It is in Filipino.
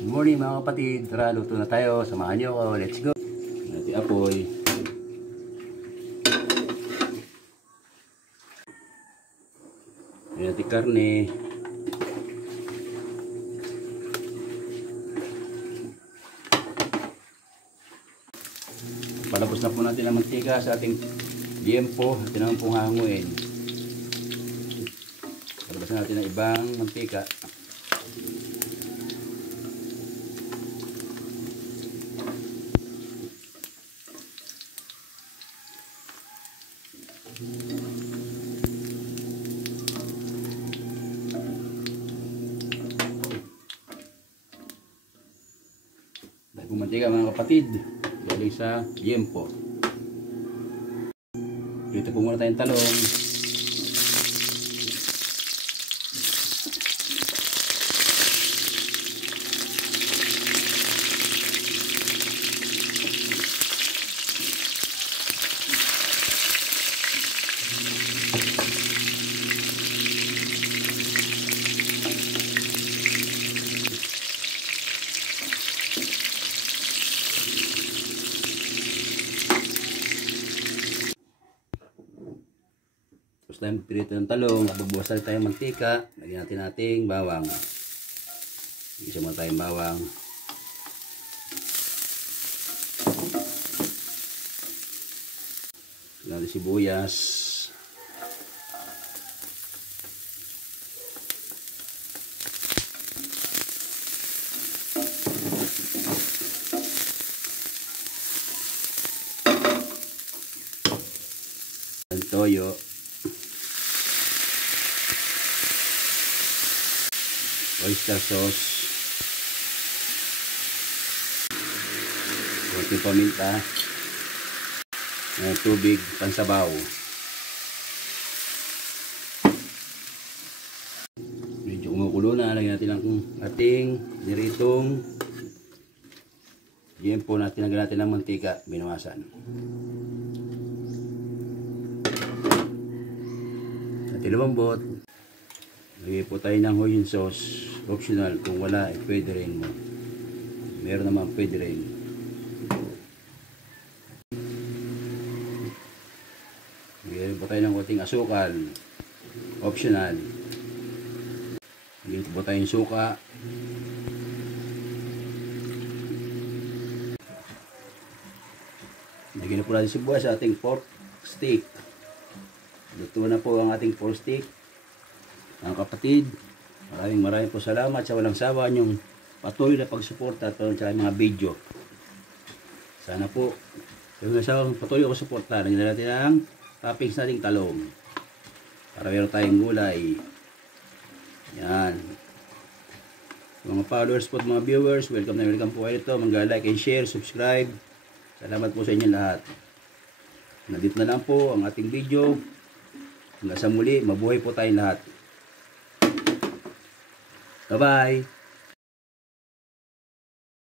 Good morning mga kapatid. Tara, luto na tayo. Samahan niyo ako. Let's go. Natin apoy. Natin karne. Palabos na po natin ang mantika sa ating liempo. Natin naman pong hanguin. Palabos na natin ang ibang mantika. Dahil mantika mga kapatid, galing sa liempo. Dito po muna tayong talong. Tapos tayo magpirito ng talong, babawasan tayo mantika, lagyan natin ating bawang. Isa mo tayong bawang. Lagyan natin sibuyas. Toyo. Oyster sauce, konting paminta, tubig, pansabaw. Medyo kumukulo na, lagyan natin ang ating diritong liempo natin, lagyan natin ng mantika, binawasan. At lumambot. Lagyan po tayo ng hoisin sauce, optional, kung wala eh pwede rin mo. Meron naman pwede rin. Lagyan po tayo ng konting asukal, optional. Lagyan po tayo ng suka. Lagyan po natin sibuyas sa ating pork steak. Luto na po ang ating pork steak. Mga kapatid, maraming po salamat sa walang sawa niyong patuloy na pagsuporta at sa mga video. Sana po yung nasawang patuloy ko suporta, naging natin ang toppings nating talong para meron tayong gulay. Yan. Mga followers po at mga viewers, welcome po kayo ito. Mag-like and share, subscribe. Salamat po sa inyo lahat. Nandito na lang po ang ating video. Hanggang sa muli, mabuhay po tayong lahat. Bye-bye!